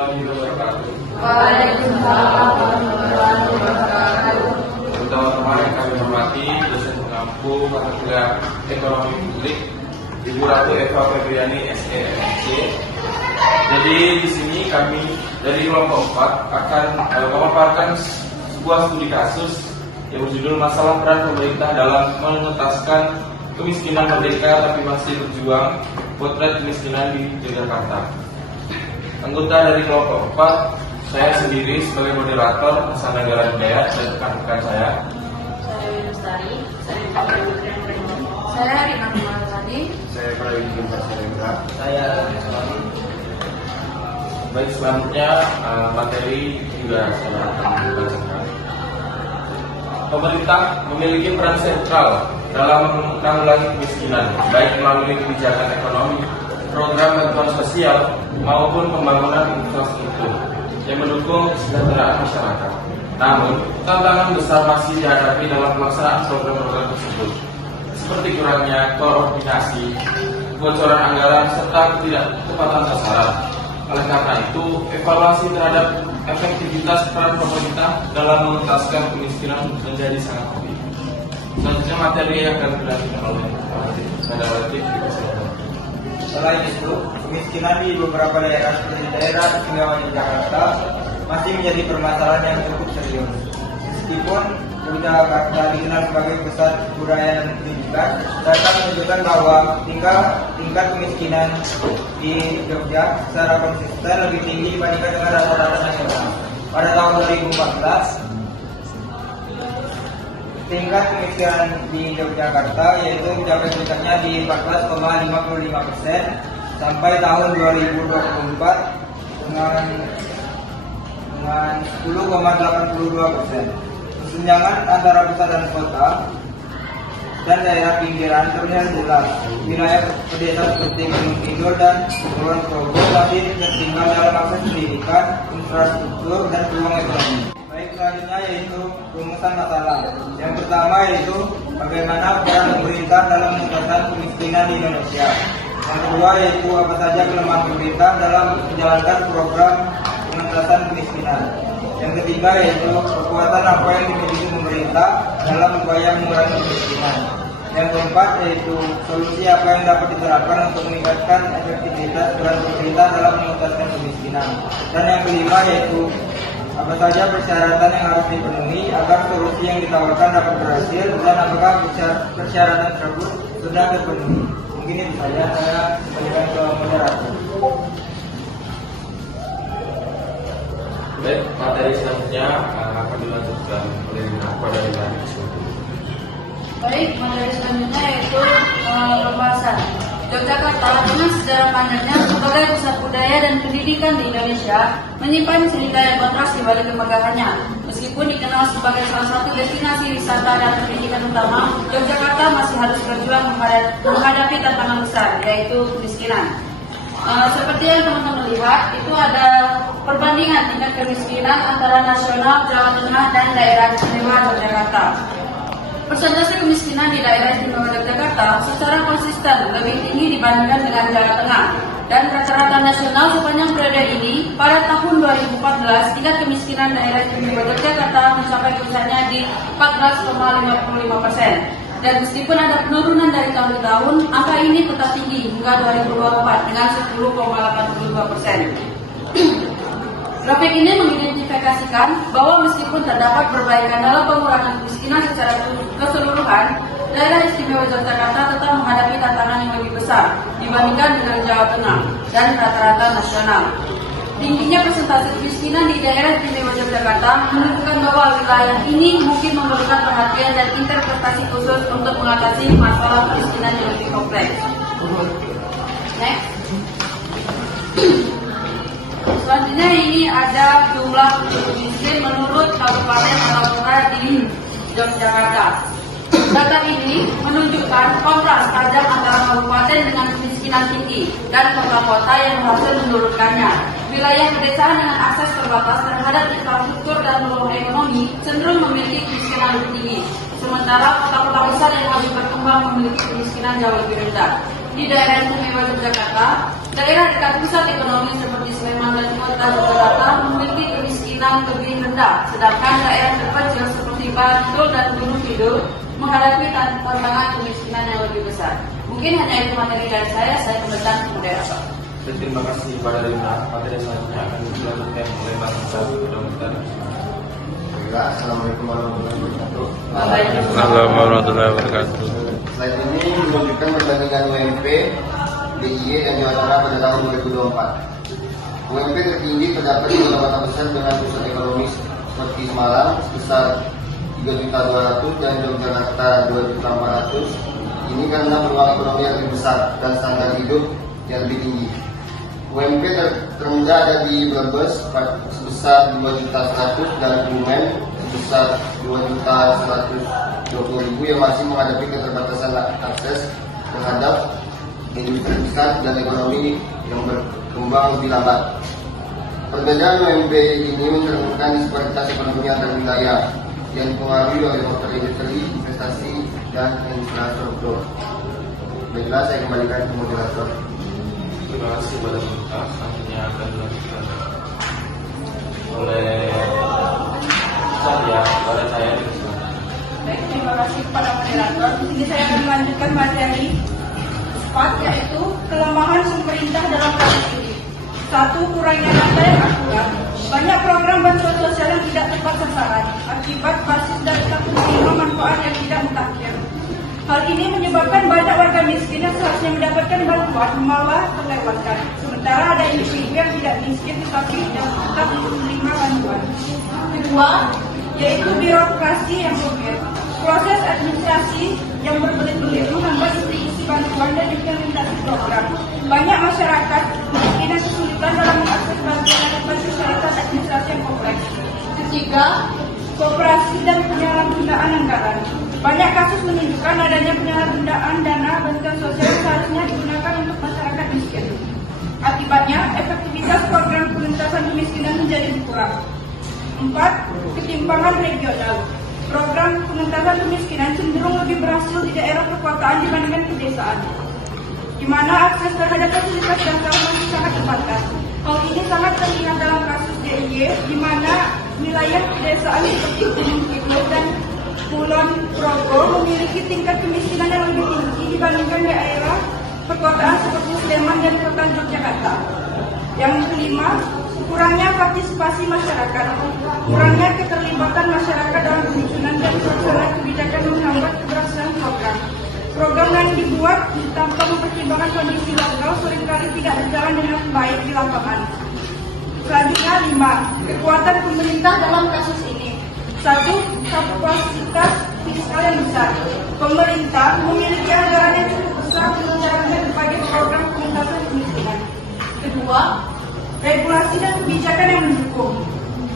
warahmatullahi wabarakatuh. Waalaikumsalam warahmatullahi wabarakatuh. Teman-teman yang kami hormati, dosen pengampu mata kuliah Ekonomi Publik, Ibu Ratu Eva Febriani, SEMC. Jadi di sini kami dari kelompok 4 akan memaparkan sebuah studi kasus yang berjudul Masalah Peran Pemerintah dalam Mengentaskan Kemiskinan Merdeka Tapi Masih Berjuang, Potret Kemiskinan di Yogyakarta. Anggota dari kelompok 4, saya sendiri sebagai moderator, Hasan Negara Hidayat, dan rekan-rekan saya. Saya Lestari, saya Rina Tadi, Saya Prawijin Pasarendra. Saya Selalu. Baik, selanjutnya materi juga saya akan membacakan. Pemerintah memiliki peran sentral dalam menanggulangi kemiskinan, baik melalui kebijakan ekonomi, program bantuan sosial, maupun pembangunan infrastruktur yang mendukung kesejahteraan masyarakat. Namun, tantangan besar masih dihadapi dalam pelaksanaan program-program tersebut, seperti kurangnya koordinasi, kebocoran anggaran, serta ketidaktepatan sasaran. Oleh karena itu, evaluasi terhadap efektivitas peran pemerintah dalam mengentaskan kemiskinan menjadi sangat penting. Selanjutnya materi yang akan dijelaskan oleh Saudara Latif. Selain itu, kemiskinan di beberapa daerah seperti daerah istimewa Yogyakarta masih menjadi permasalahan yang cukup serius. Meskipun Yogyakarta dikenal sebagai pusat budaya dan pendidikan, data menunjukkan bahwa tingkat kemiskinan di Jogja secara konsisten lebih tinggi dibandingkan dengan rata-rata nasional. Pada tahun 2014, tingkat kemiskinan di Yogyakarta yaitu mencapai puncaknya di 14,55% sampai tahun 2024 dengan 10,82%. Kesenjangan antara pusat dan kota dan daerah pinggiran terlihat jelas. Wilayah pedesaan seperti Gunung Kidul dan Kulon Progo masih tertinggal dalam akses pendidikan, infrastruktur, dan peluang ekonomi. Baik, selanjutnya yaitu rumusan masalah. Yang pertama yaitu bagaimana peran pemerintah dalam mengentaskan kemiskinan di Indonesia. Yang kedua yaitu apa saja kelemahan pemerintah dalam menjalankan program pengentasan kemiskinan. Yang ketiga yaitu kekuatan apa yang dimiliki pemerintah dalam upaya mengurangi kemiskinan. Yang keempat yaitu solusi apa yang dapat diterapkan untuk meningkatkan efektivitas peran pemerintah dalam mengentaskan kemiskinan. Dan yang kelima yaitu apa saja persyaratan yang harus dipenuhi agar solusi yang ditawarkan dapat berhasil dan apakah persyaratan tersebut sudah terpenuhi. Mungkin itu saja, saya kembalikan ke moderator. Baik, materi selanjutnya akan dilanjutkan oleh kepada Ibu. Baik, materi selanjutnya yaitu pembahasan. Yogyakarta dengan sejarah panjangnya sebagai pusat budaya dan pendidikan di Indonesia menyimpan cerita yang kontras di balik kemegahannya. Meskipun dikenal sebagai salah satu destinasi wisata dan pendidikan utama, Yogyakarta masih harus berjuang menghadapi tantangan besar, yaitu kemiskinan. Seperti yang teman-teman lihat, itu ada perbandingan tingkat kemiskinan antara nasional, Jawa Tengah, dan daerah istimewa Yogyakarta. Persentase kemiskinan di daerah istimewa Yogyakarta secara konsisten lebih tinggi dibandingkan dengan Jawa Tengah. Dan rata-rata nasional sepanjang periode ini, pada tahun 2014, tingkat kemiskinan daerah istimewa Yogyakarta mencapai puncaknya di 14,55%. Dan meskipun ada penurunan dari tahun ke tahun, angka ini tetap tinggi hingga 2024 dengan 10,82%. Grafik ini mengidentifikasikan bahwa meskipun terdapat perbaikan dalam pengurangan kemiskinan secara keseluruhan, daerah istimewa Yogyakarta tetap menghadapi tantangan yang lebih besar dibandingkan dengan Jawa Tengah dan rata-rata nasional. Tingginya persentase kemiskinan di daerah istimewa Yogyakarta menunjukkan bahwa wilayah ini mungkin memerlukan perhatian dan interpretasi khusus untuk mengatasi masalah kemiskinan yang lebih kompleks. Next. Selanjutnya ini ada jumlah miskin menurut kabupaten atau kota di Yogyakarta. Data ini menunjukkan kontras tajam antara kabupaten dengan kemiskinan tinggi dan kota-kota yang berhasil menurunkannya. Wilayah pedesaan dengan akses terbatas terhadap infrastruktur dan peluang ekonomi cenderung memiliki kemiskinan lebih tinggi, sementara kota-kota besar yang lebih berkembang memiliki kemiskinan jauh lebih rendah. Di daerah istimewa Yogyakarta, daerah dekat pusat ekonomi seperti Sleman dan Kota Yogyakarta rendah, sedangkan daerah terpencil seperti Bantul dan Gunung Kidul menghadapi tantangan kemiskinan yang lebih besar. Mungkin hanya itu materi dari saya kembalikan ke moderator. Terima kasih kepada Rina. Materi selanjutnya akan dilanjutkan oleh Mas Dokter. Assalamualaikum warahmatullahi wabarakatuh. Assalamualaikum warahmatullahi wabarakatuh. Slide ini menunjukkan perbandingan UMP, DIY dan Jawa Tengah pada tahun 2024. UMP tertinggi terdapat di kota besar dengan pusat ekonomi seperti Semarang sebesar 3.200.000 dan Yogyakarta 2.400.000. Ini karena peluang ekonomi yang lebih besar dan standar hidup yang lebih tinggi. UMP terendah ada di Brebes sebesar 2.100.000 dan Kebumen sebesar 2.120.000 yang masih menghadapi keterbatasan akses terhadap industri besar dan ekonomi yang berkembang lebih lambat. Perbedaan UMP ini mencerminkan disparitas ekonomi antar wilayah yang dipengaruhi oleh faktor industri, investasi, dan infrastruktur. Baiklah, saya kembalikan ke moderator. Terima kasih kepada kita. Selanjutnya akan dilanjutkan oleh kepada saya. Baik, terima kasih kepada moderator. Di sini saya akan melanjutkan materi 4, yaitu kelemahan pemerintah dalam kasus ini. 1. Kurangnya data yang akurat. Banyak program bantuan sosial yang tidak tepat sasaran akibat basis data penerima manfaat yang tidak mutakhir. Hal ini menyebabkan banyak warga miskin yang seharusnya mendapatkan bantuan malah terlewatkan. Sementara ada individu yang tidak miskin tetapi tidak tetap menerima bantuan. 2. Yaitu birokrasi yang rumit. Proses administrasi yang berbelit-belit menghambat isi bantuan dan implementasi program. Banyak masyarakat miskin yang kesulitan dalam mengakses bantuan akibat persyaratan administrasi yang kompleks. 3. Kooperasi dan penyalahgunaan anggaran. Banyak kasus menunjukkan adanya penyalahgunaan dana bantuan sosial yang seharusnya digunakan untuk masyarakat miskin. Akibatnya, efektivitas program penuntasan kemiskinan menjadi berkurang. 4. Ketimpangan regional. Program penuntasan kemiskinan cenderung lebih berhasil di daerah perkotaan dibandingkan pedesaan, di mana akses terhadap fasilitas dasar masih sangat terbatas. Hal ini sangat terlihat dalam kasus DIY, di mana wilayah pedesaan seperti Gunung Kidul dan Kulon Progo memiliki tingkat kemiskinan yang lebih tinggi dibandingkan daerah perkotaan seperti Sleman dan Kota Yogyakarta. Yang kelima, kurangnya partisipasi masyarakat. Kurangnya keterlibatan masyarakat dalam penyusunan dan pelaksanaan kebijakan menghambat keberhasilan program. Program yang dibuat tanpa mempertimbangkan kondisi lokal seringkali tidak berjalan dengan baik di lapangan. Selanjutnya 5. Kekuatan pemerintah dalam kasus ini. 1. Kapasitas fiskal yang besar. Pemerintah memiliki anggaran yang cukup besar untuk menjalankan berbagai program penuntasan kemiskinan. 2. Regulasi dan kebijakan yang mendukung.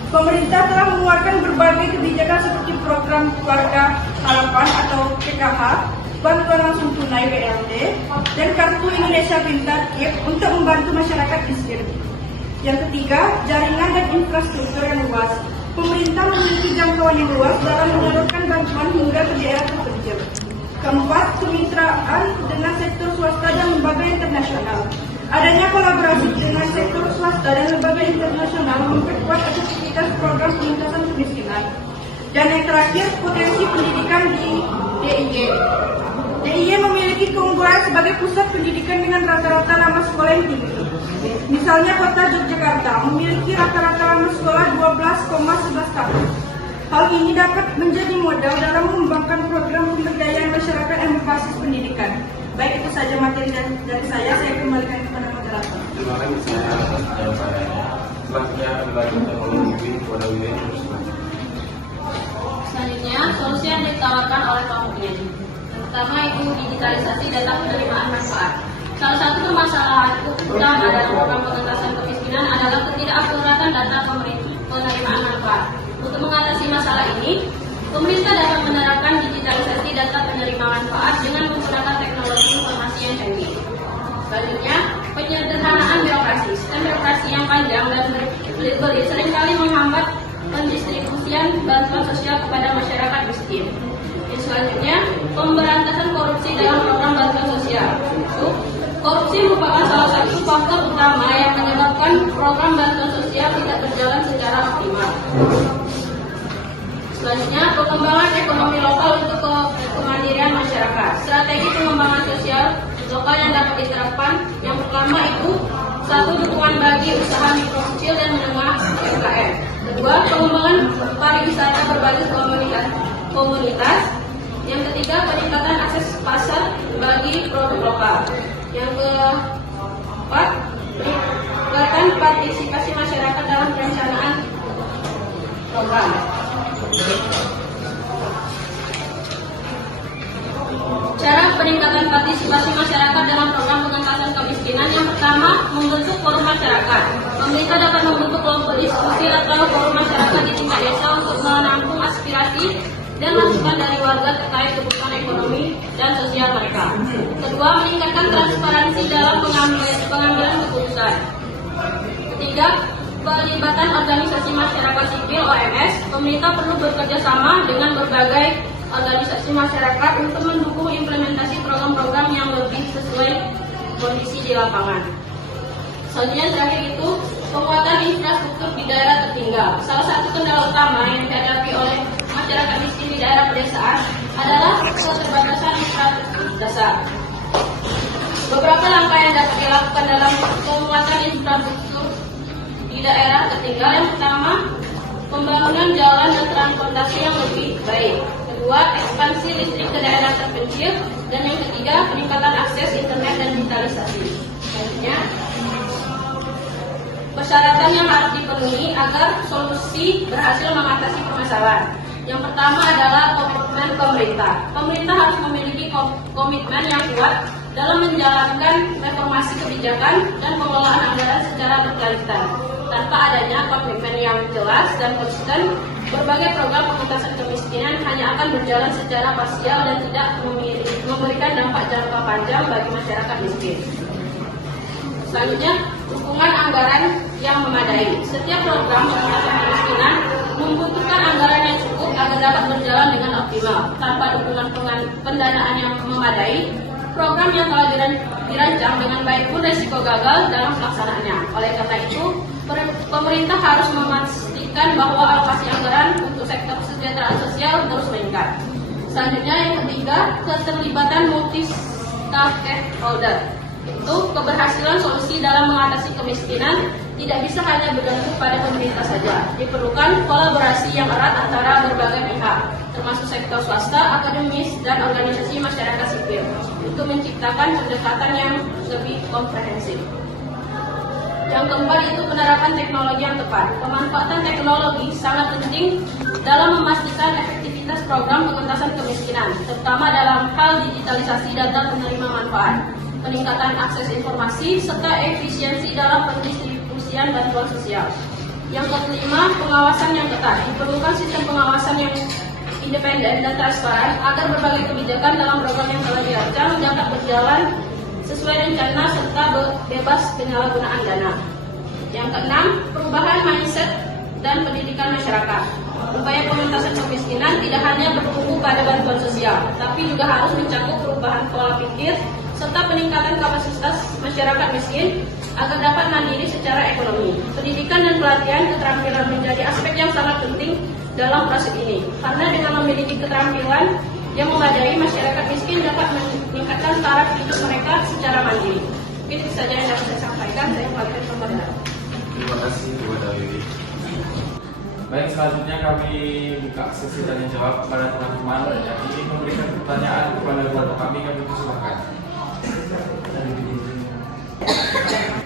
Pemerintah telah mengeluarkan berbagai kebijakan seperti program Keluarga Harapan atau PKH, bantuan langsung tunai BLT, dan Kartu Indonesia Pintar KIP untuk membantu masyarakat miskin. Yang ketiga, jaringan dan infrastruktur yang luas. Pemerintah memiliki jangkauan yang luas dalam menyalurkan bantuan hingga ke daerah terpencil. Keempat, kemitraan dengan sektor swasta dan lembaga internasional. Adanya kolaborasi dengan sektor swasta dan lembaga internasional memperkuat efektivitas program penuntasan kemiskinan. Dan yang terakhir, potensi pendidikan di DIY. DIY memiliki keunggulan sebagai pusat pendidikan dengan rata-rata lama sekolah yang tinggi. Misalnya kota Yogyakarta memiliki rata-rata lama sekolah 12,11 tahun. Hal ini dapat menjadi modal dalam mengembangkan program pemberdayaan masyarakat yang berbasis pendidikan. Baik, itu saja materi dari saya kembalikan kepada moderator. Terima kasih saya atas jawabannya. Selanjutnya akan dilanjutkan oleh Wiwi kepada Wiwi. Selanjutnya, solusi yang ditawarkan oleh Kementerian. Pertama itu digitalisasi data penerimaan manfaat. Salah satu permasalahan utama dalam program penuntasan kemiskinan adalah ketidakakuratan data penerimaan manfaat. Untuk mengatasi masalah ini, pemerintah dapat menerapkan digitalisasi data penerima manfaat dengan menggunakan teknologi informasi yang canggih. Selanjutnya, penyederhanaan birokrasi. Sistem birokrasi yang panjang dan berbelit-belit seringkali menghambat pendistribusian bantuan sosial kepada masyarakat miskin. Selanjutnya, pemberantasan korupsi dalam program bantuan sosial. Korupsi merupakan salah satu faktor utama yang menyebabkan program bantuan sosial tidak berjalan secara optimal. Selanjutnya, pengembangan ekonomi lokal untuk kemandirian masyarakat. Strategi pengembangan sosial lokal yang dapat diterapkan, yang pertama itu satu, dukungan bagi usaha mikro kecil dan menengah UMKM. Kedua, pengembangan pariwisata berbasis komunitas. Yang ketiga, peningkatan akses pasar bagi produk lokal. Yang keempat, peningkatan partisipasi masyarakat dalam perencanaan program. Cara peningkatan partisipasi masyarakat dalam program pengentasan kemiskinan. Yang pertama, membentuk forum masyarakat. Pemerintah dapat membentuk kelompok diskusi atau forum masyarakat di tingkat desa untuk menampung aspirasi dan masukan dari warga terkait kebutuhan ekonomi dan sosial mereka. Kedua, meningkatkan transparansi dalam pengambilan keputusan. Ketiga, pelibatan organisasi masyarakat sipil (OMS). Pemerintah perlu bekerja sama dengan berbagai organisasi masyarakat untuk mendukung implementasi program-program yang lebih sesuai kondisi di lapangan. Selanjutnya terakhir itu penguatan infrastruktur di daerah tertinggal. Salah satu kendala utama yang dihadapi oleh masyarakat miskin di daerah pedesaan adalah keterbatasan infrastruktur dasar. Beberapa langkah yang dapat dilakukan dalam penguatan infrastruktur di daerah tertinggal. Yang pertama, pembangunan jalan dan transportasi yang lebih baik. Kedua, ekspansi listrik ke daerah terpencil. Dan yang ketiga, peningkatan akses internet dan digitalisasi. Selanjutnya, persyaratan yang harus dipenuhi agar solusi berhasil mengatasi permasalahan. Yang pertama adalah komitmen pemerintah. Pemerintah harus memiliki komitmen yang kuat dalam menjalankan reformasi kebijakan dan pengelolaan anggaran secara berkelanjutan. Tanpa adanya komitmen yang jelas dan konsisten, berbagai program pengentasan kemiskinan hanya akan berjalan secara parsial dan tidak memberikan dampak jangka panjang bagi masyarakat miskin. Selanjutnya, dukungan anggaran yang memadai. Setiap program pengentasan kemiskinan membutuhkan anggaran yang cukup agar dapat berjalan dengan optimal. Tanpa dukungan pendanaan yang memadai, program yang telah dirancang dengan baik pun risiko gagal dalam pelaksanaannya. Oleh karena itu, pemerintah harus memastikan bahwa alokasi anggaran untuk sektor kesejahteraan sosial terus meningkat. Selanjutnya, yang ketiga, keterlibatan multi-stakeholder. Itu keberhasilan solusi dalam mengatasi kemiskinan tidak bisa hanya bergantung pada pemerintah saja. Diperlukan kolaborasi yang erat antara berbagai pihak, termasuk sektor swasta, akademis, dan organisasi masyarakat sipil, untuk menciptakan pendekatan yang lebih komprehensif. Yang keempat itu penerapan teknologi yang tepat. Pemanfaatan teknologi sangat penting dalam memastikan efektivitas program pengentasan kemiskinan, terutama dalam hal digitalisasi data penerima manfaat, peningkatan akses informasi, serta efisiensi dalam pendistribusian bantuan sosial. Yang kelima, pengawasan yang ketat. Diperlukan sistem pengawasan yang independen dan transparan agar berbagai kebijakan dalam program yang telah dirancang dapat berjalan sesuai rencana serta bebas penyalahgunaan dana. Yang keenam, perubahan mindset dan pendidikan masyarakat. Upaya pengentasan kemiskinan tidak hanya bertumbuh pada bantuan sosial, tapi juga harus mencakup perubahan pola pikir serta peningkatan kapasitas masyarakat miskin agar dapat mandiri secara ekonomi. Pendidikan dan pelatihan keterampilan menjadi aspek yang sangat penting dalam proses ini, karena dengan memiliki keterampilan yang memadai, masyarakat miskin dapat meningkatkan taraf hidup mereka secara mandiri. Itu saja yang dapat saya sampaikan. Saya kembalikan kepada. Terima kasih kepada Wiwi. Baik, selanjutnya kami buka sesi tanya jawab kepada teman-teman yang ingin memberikan pertanyaan kepada keluarga kami persilahkan.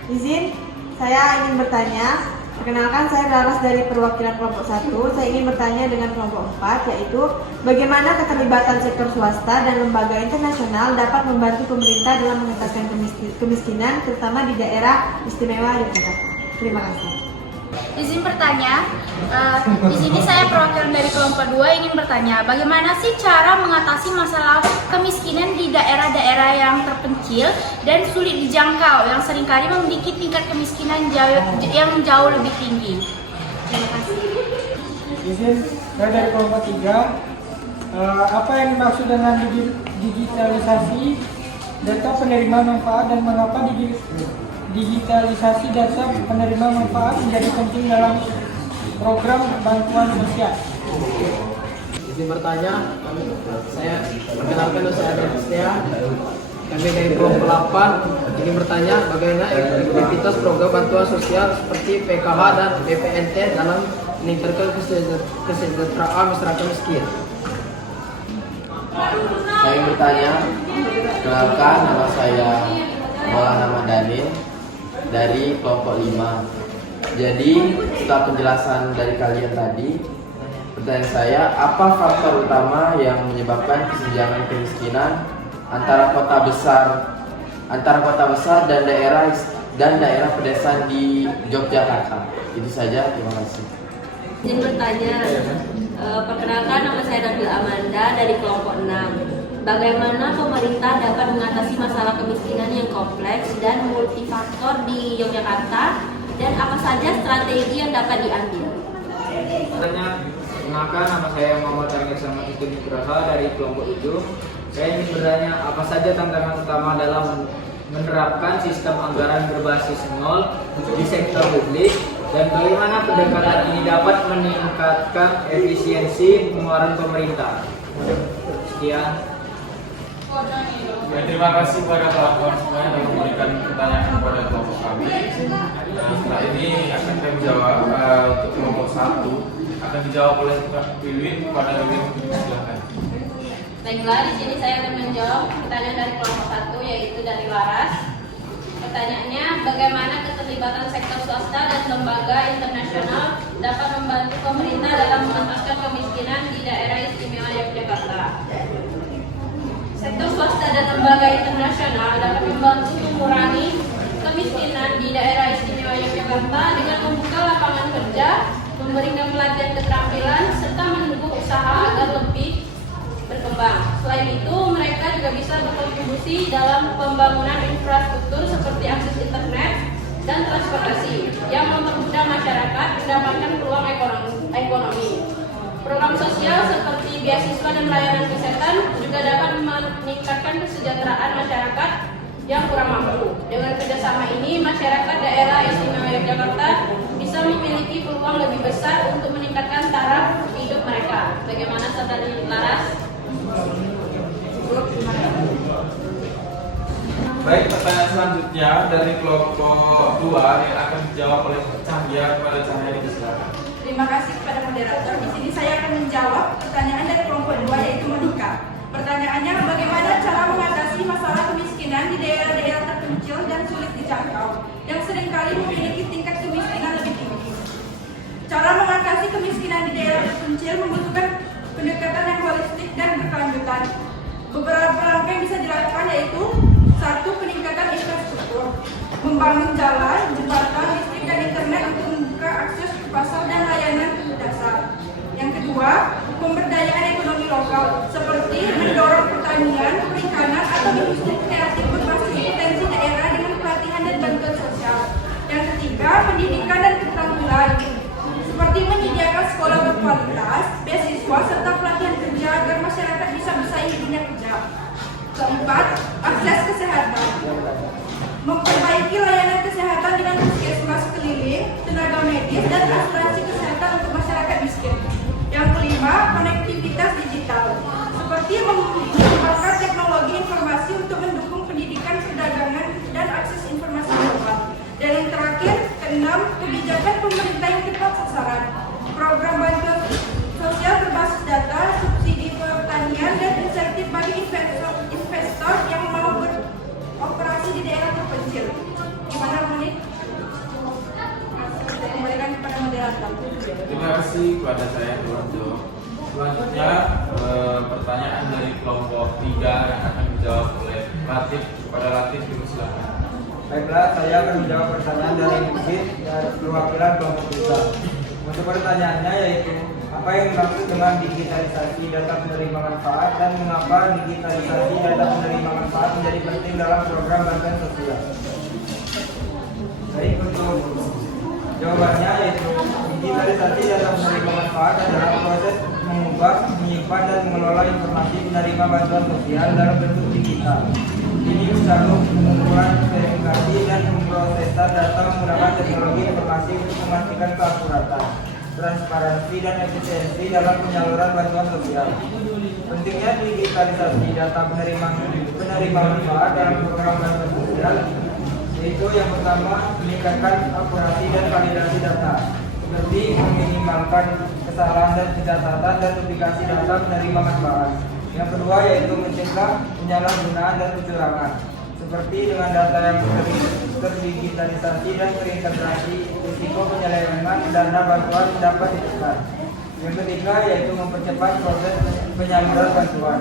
Izin, saya ingin bertanya. Perkenalkan, saya Laras dari perwakilan kelompok 1. Saya ingin bertanya dengan kelompok 4, yaitu bagaimana keterlibatan sektor swasta dan lembaga internasional dapat membantu pemerintah dalam mengentaskan kemiskinan, terutama di daerah istimewa Yogyakarta. Terima kasih. Izin bertanya, di sini saya perwakilan dari kelompok 2 ingin bertanya, bagaimana sih cara mengatasi masalah kemiskinan di daerah-daerah yang terpencil dan sulit dijangkau, yang seringkali memiliki tingkat kemiskinan yang jauh lebih tinggi? Terima kasih. Izin, saya dari kelompok 3. Apa yang dimaksud dengan digitalisasi data penerima manfaat dan mengapa digitalisasi data penerima manfaat menjadi penting dalam program bantuan sosial. Izin bertanya, saya perkenalkan saya Adrian. Kami dari kelompok 8 ingin bertanya bagaimana aktivitas program bantuan sosial seperti PKH dan BPNT dalam meningkatkan kesejahteraan masyarakat miskin. Saya bertanya, kenalkan nama saya Maulana Madanin dari kelompok 5. Jadi setelah penjelasan dari kalian tadi, pertanyaan saya, apa faktor utama yang menyebabkan kesenjangan kemiskinan antara kota besar dan daerah pedesaan di Yogyakarta? Itu saja, terima kasih. Izin bertanya, perkenalkan nama saya Nabil Amanda dari kelompok 6. Bagaimana pemerintah dapat mengatasi masalah kemiskinan yang kompleks dan multifaktor di Yogyakarta dan apa saja strategi yang dapat diambil? Perkenalkan, nama saya Muhammad Amir Samad Nugraha dari kelompok 7. Saya ingin bertanya apa saja tantangan utama dalam menerapkan sistem anggaran berbasis nol di sektor publik dan bagaimana pendekatan ini dapat meningkatkan efisiensi pengeluaran pemerintah. Sekian. Terima kasih kepada kawan-kawan semuanya yang memberikan pertanyaan kepada kelompok kami. Setelah ini akan kami jawab untuk kelompok 1 akan dijawab oleh Wiwin. Kepada Wiwin, silakan. Baiklah, di sini saya akan menjawab pertanyaan dari kelompok 1 yaitu dari Laras. Pertanyaannya, bagaimana keterlibatan sektor swasta dan lembaga internasional dapat membantu pemerintah dalam mengentaskan kemiskinan di daerah istimewa Yogyakarta? Sektor swasta dan lembaga internasional dapat membantu mengurangi kemiskinan di daerah istimewa Yogyakarta dengan membuka lapangan kerja, memberikan pelatihan keterampilan, serta mendukung usaha agar lebih berkembang. Selain itu, mereka juga bisa berkontribusi dalam pembangunan infrastruktur seperti akses internet dan transportasi yang mempermudah masyarakat mendapatkan peluang ekonomi. Program sosial seperti beasiswa dan layanan kesehatan juga dapat meningkatkan kesejahteraan masyarakat yang kurang mampu. Dengan kerjasama ini, masyarakat daerah istimewa Yogyakarta bisa memiliki peluang lebih besar untuk meningkatkan taraf hidup mereka. Bagaimana Saudari Laras? Baik, pertanyaan selanjutnya dari kelompok 2 yang akan dijawab oleh Cahya. Kepada Cahya, silakan. Terima kasih kepada moderator. Di sini saya akan menjawab pertanyaan dari kelompok 2 yaitu menikah. Pertanyaannya, bagaimana cara mengatasi masalah kemiskinan di daerah-daerah terpencil dan sulit dijangkau yang seringkali memiliki tingkat kemiskinan lebih tinggi. Cara mengatasi kemiskinan di daerah terpencil membutuhkan pendekatan yang holistik dan berkelanjutan. Beberapa langkah yang bisa dilakukan yaitu 1. Peningkatan infrastruktur, membangun jalan, jembatan, listrik dan internet untuk membuka akses ke pasar dan layanan dasar. Yang kedua, pemberdayaan ekonomi lokal seperti mendorong pertanian, perikanan atau industri kreatif berbasis potensi daerah dengan pelatihan dan bantuan sosial. Yang ketiga, pendidikan dan keterampilan seperti menyediakan sekolah berkualitas, beasiswa serta pelatihan kerja agar masyarakat bisa bersaing di dunia kerja. Keempat, akses kesehatan, memperbaiki layanan kesehatan dengan puskesmas keliling, tenaga medis dan asuransi kesehatan untuk masyarakat miskin. Yang kelima, konektivitas digital seperti mengembangkan teknologi informasi untuk mendukung pendidikan, perdagangan dan akses informasi global. Dan yang terakhir, keenam, kebijakan pemerintah yang tepat sasaran, program bantuan sosial berbasis data, subsidi pertanian dan insentif bagi investor yang mau beroperasi di daerah terpencil. Gimana menit? Saya kembalikan kepada moderator. Terima kasih kepada saya, Tuanjo. Selanjutnya pertanyaan dari kelompok 3 yang akan dijawab oleh Latif. Kepada Latif, silakan. Baiklah, saya akan menjawab pertanyaan dari Mufid dari perwakilan kelompok 3. Untuk pertanyaannya yaitu, apa yang dimaksud dengan digitalisasi data penerima manfaat dan mengapa digitalisasi data penerima manfaat menjadi penting dalam program bantuan sosial? Baik, untuk jawabannya yaitu digitalisasi data penerima manfaat adalah proses mengubah, menyimpan dan mengelola informasi penerima bantuan sosial dalam bentuk digital. Di ini mencakup pengumpulan, verifikasi, dan pemrosesan data menggunakan teknologi informasi untuk memastikan keakuratan, transparansi, dan efisiensi dalam penyaluran bantuan sosial. Pentingnya digitalisasi data penerima manfaat dalam program bantuan sosial, yaitu yang pertama meningkatkan akurasi dan validasi data, seperti meminimalkan kesalahan dan pencatatan dan duplikasi data penerima manfaat. Yang kedua yaitu mencegah penyalahgunaan dan kecurangan, seperti dengan data yang terdigitalisasi dan terintegrasi, risiko penyelewengan dana bantuan dapat ditekan. Yang ketiga yaitu mempercepat proses penyaluran bantuan,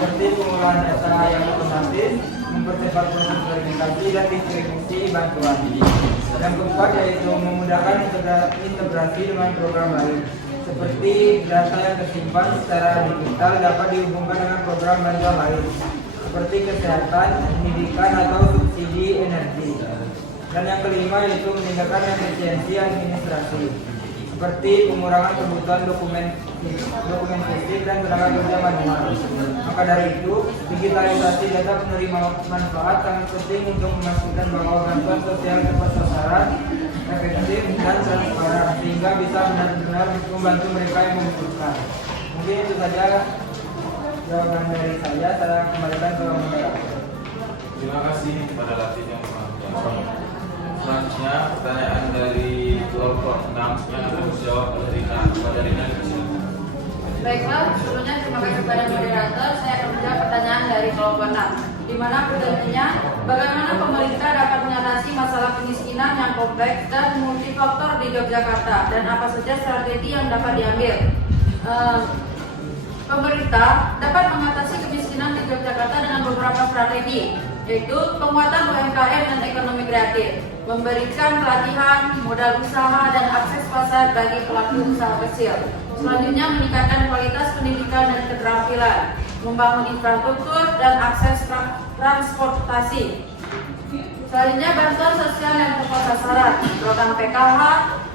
seperti pengolahan data yang otomatis, mempercepat proses verifikasi dan distribusi bantuan. Yang keempat yaitu memudahkan integrasi dengan program lain, seperti data yang tersimpan secara digital dapat dihubungkan dengan program bantuan lain, seperti kesehatan, pendidikan, atau subsidi energi. Dan yang kelima yaitu meningkatkan efisiensi administrasi, seperti pengurangan kebutuhan dokumen fisik dan tenaga kerja manual. Maka dari itu, digitalisasi data penerima manfaat sangat penting untuk memastikan bahwa bantuan sosial tepat sasaran, efektif, dan transparan, sehingga bisa benar-benar membantu mereka yang membutuhkan. Mungkin itu saja jawaban dari saya kembalikan ke moderator. Terima kasih kepada Latif yang telah menjawab. Selanjutnya pertanyaan dari kelompok 6 yang akan dijawab oleh Rina. Baiklah, sebelumnya terima kasih kepada moderator. Saya akan menjawab pertanyaan dari kelompok 6, di mana pertanyaannya, bagaimana pemerintah dapat mengatasi masalah kemiskinan yang kompleks dan multifaktor di Yogyakarta, dan apa saja strategi yang dapat diambil? Pemerintah dapat mengatasi kemiskinan di Yogyakarta dengan beberapa strategi, yaitu penguatan UMKM dan ekonomi kreatif, memberikan pelatihan, modal usaha, dan akses pasar bagi pelaku usaha kecil. Selanjutnya, meningkatkan kualitas pendidikan dan keterampilan, membangun infrastruktur dan akses transportasi. Selanjutnya, bantuan sosial yang tepat sasaran, program PKH,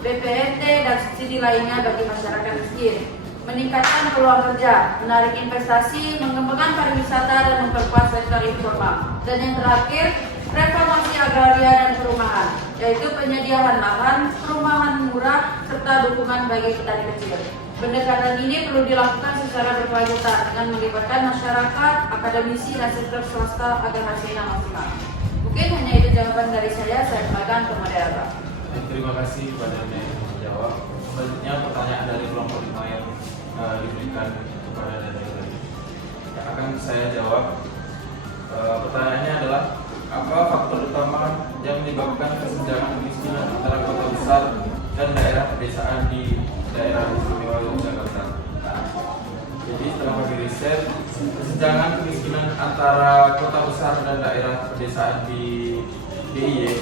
BPNT, dan subsidi lainnya bagi masyarakat miskin. Meningkatkan peluang kerja, menarik investasi, mengembangkan pariwisata, dan memperkuat sektor informal. Dan yang terakhir, reformasi agraria dan perumahan, yaitu penyediaan lahan, perumahan murah, serta dukungan bagi petani kecil. Pendekatan ini perlu dilakukan secara berkelanjutan dengan melibatkan masyarakat, akademisi, dan sektor swasta agar hasilnya maksimal. Mungkin hanya itu jawaban dari saya kembalikan ke moderator. Terima kasih kepada yang menjawab. Selanjutnya pertanyaan dari kelompok 5 yang diberikan kepada dari yang akan saya jawab. Pertanyaannya adalah, apa faktor utama yang menyebabkan kesenjangan kemiskinan antara kota besar dan daerah pedesaan di daerah istimewa Yogyakarta? Jadi setelah kami riset, kesenjangan kemiskinan antara kota besar dan daerah pedesaan di DIY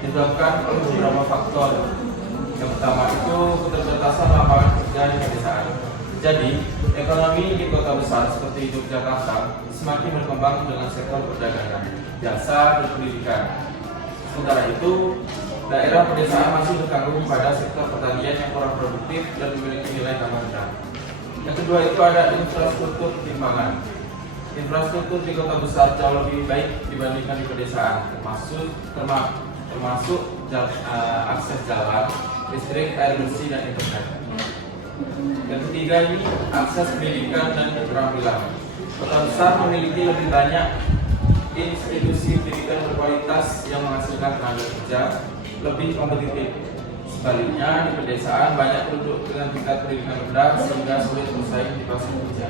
disebabkan oleh beberapa faktor. Yang pertama itu keterbatasan lapangan kerja di pedesaan. Jadi, ekonomi di kota besar seperti Yogyakarta semakin berkembang dengan sektor perdagangan, jasa, dan pendidikan. Sementara itu, daerah pedesaan masih terganggu pada sektor pertanian yang kurang produktif dan memiliki nilai tambah rendah. Yang kedua itu ada infrastruktur ketimpangan. Infrastruktur di kota besar jauh lebih baik dibandingkan di pedesaan, termasuk akses jalan, listrik, air bersih, dan internet. Yang ketiga ini akses pendidikan dan keterampilan. Kota besar memiliki lebih banyak institusi pendidikan berkualitas yang menghasilkan tenaga kerja lebih kompetitif. Sebaliknya, di pedesaan banyak penduduk dengan tingkat pendidikan rendah sehingga sulit bersaing di pasar kerja.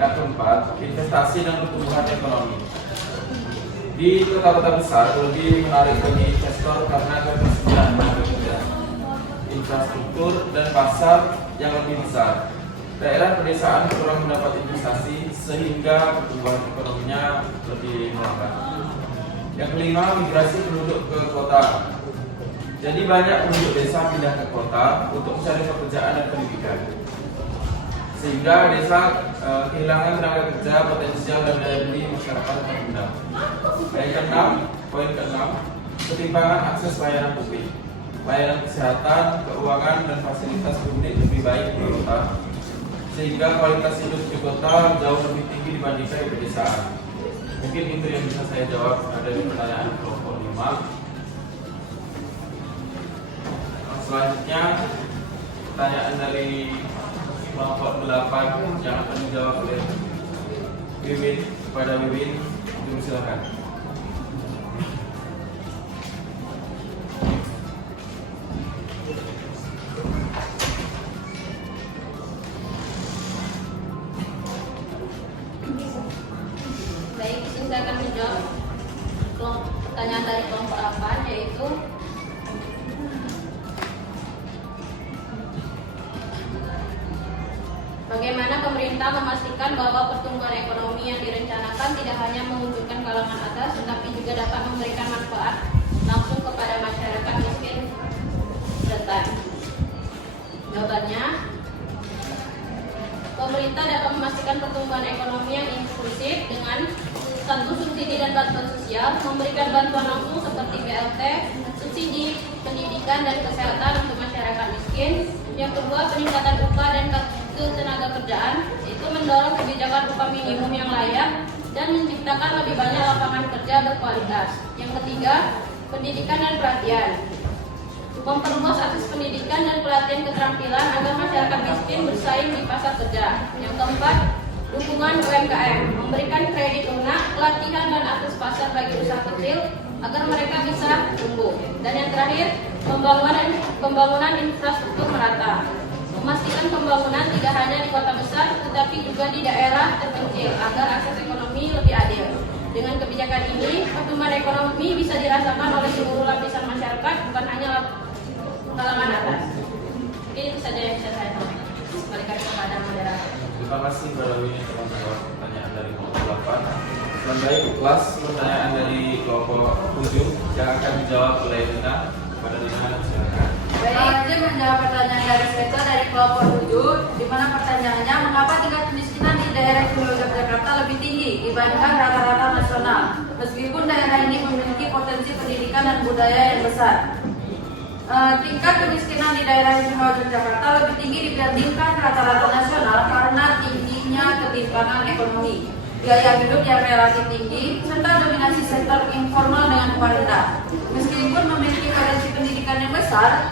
Yang keempat, investasi dan pertumbuhan ekonomi. Di kota-kota besar lebih menarik bagi investor karena ketersediaan tenaga kerja, infrastruktur, dan pasar yang lebih besar. Daerah pedesaan kurang mendapat investasi sehingga pertumbuhan ekonominya lebih melambat. Yang kelima, migrasi penduduk ke kota. Jadi banyak penduduk desa pindah ke kota untuk mencari pekerjaan dan pendidikan, sehingga desa kehilangan tenaga kerja, potensial, dan daya beli masyarakat terendam. Poin ke-6, ketimpangan akses layanan publik. Layanan kesehatan, keuangan, dan fasilitas publik lebih baik di kota, sehingga kualitas hidup di kota jauh lebih tinggi dibandingkan di pedesaan. Mungkin itu yang bisa saya jawab dari pertanyaan kelompok 5. Selanjutnya pertanyaan dari kelompok 8 yang akan dijawab oleh Wiwin. Kepada Wiwin, silakan. Baik, di sini saya akan menjawab pertanyaan dari kelompok 8, yaitu bagaimana pemerintah memastikan bahwa pertumbuhan ekonomi yang direncanakan tidak hanya menguntungkan kalangan atas, tetapi juga dapat memberikan manfaat langsung kepada masyarakat miskin rentan. Jawabannya, pemerintah dapat memastikan pertumbuhan ekonomi yang inklusif dengan tentu subsidi dan bantuan sosial, memberikan bantuan langsung seperti BLT, subsidi pendidikan dan kesehatan untuk masyarakat miskin. Yang kedua, peningkatan upah dan ketenaga kerjaan, itu mendorong kebijakan upah minimum yang layak dan menciptakan lebih banyak lapangan kerja berkualitas. Yang ketiga, pendidikan dan pelatihan, memperluas akses pendidikan dan pelatihan keterampilan agar masyarakat miskin bersaing di pasar kerja. Yang keempat, dukungan UMKM, memberikan kredit lunak, pelatihan dan akses pasar bagi usaha kecil agar mereka bisa tumbuh. Dan yang terakhir, pembangunan infrastruktur merata, memastikan pembangunan tidak hanya di kota besar tetapi juga di daerah terpencil agar akses ekonomi lebih adil. Dengan kebijakan ini, pertumbuhan ekonomi bisa dirasakan oleh seluruh lapisan masyarakat, bukan hanya kalangan atas. Ini saja yang bisa saya sampaikan. Kembalikan kepada moderator. Terima kasih kepada Wiwin yang telah menjawab pertanyaan dari kelompok 8. Selanjutnya kelas pertanyaan dari kelompok 7 yang akan dijawab oleh Rina. Kepada Rina, silakan. Baik, saya menjawab pertanyaan dari Seto dari kelompok 7, di mana pertanyaannya, mengapa tingkat kemiskinan di daerah istimewa Yogyakarta lebih tinggi dibandingkan rata-rata nasional, meskipun daerah ini memiliki potensi pendidikan dan budaya yang besar. Tingkat kemiskinan di daerah istimewa Yogyakarta lebih tinggi dibandingkan rata-rata nasional karena tingginya ketimpangan ekonomi, biaya hidup yang relatif tinggi, serta dominasi sektor informal dengan upah rendah. Meskipun memiliki potensi pendidikan yang besar,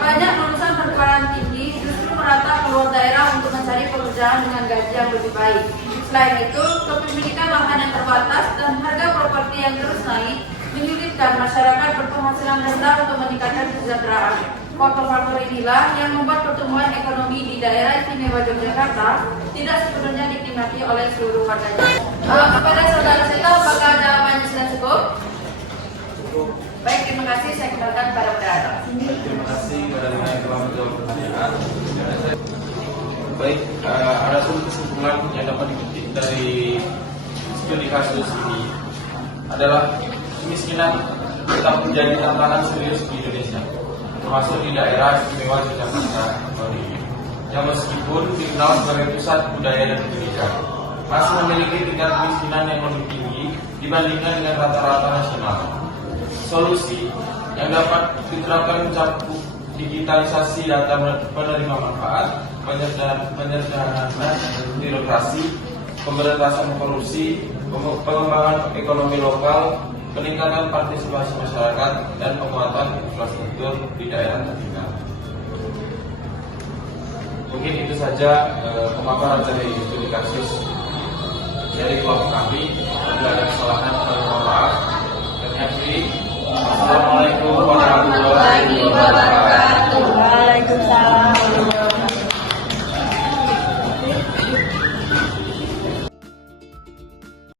banyak lulusan perguruan tinggi justru merata keluar daerah untuk mencari pekerjaan dengan gaji yang lebih baik. Selain itu, kepemilikan lahan yang terbatas dan harga properti yang terus naik menyulitkan masyarakat berpenghasilan rendah untuk meningkatkan kesejahteraan. Faktor-faktor inilah yang membuat pertumbuhan ekonomi di daerah istimewa Yogyakarta tidak sepenuhnya dinikmati oleh seluruh warganya. Kepada saudara Seto, apakah jawabannya sudah cukup? Baik, terima kasih. Saya kembalikan kepada moderator. Terima kasih kepada Rina yang telah menjawab pertanyaan. Baik, ada satu kesimpulan yang dapat dipetik dari studi kasus ini adalah kemiskinan tetap menjadi tantangan serius di Indonesia, termasuk di daerah istimewa Yogyakarta yang meskipun dikenal sebagai pusat budaya dan pendidikan, masih memiliki tingkat kemiskinan yang lebih tinggi dibandingkan dengan rata-rata nasional. Solusi yang dapat diterapkan mencakup digitalisasi data penerima manfaat, penyederhanaan birokrasi, pemberantasan korupsi, pengembangan ekonomi lokal, peningkatan partisipasi masyarakat, dan penguatan infrastruktur di daerah tertinggal. Mungkin itu saja pemaparan dari studi kasus dari kelompok kami. Bila ada kesalahan, mohon maaf. Assalamualaikum warahmatullahi wabarakatuh.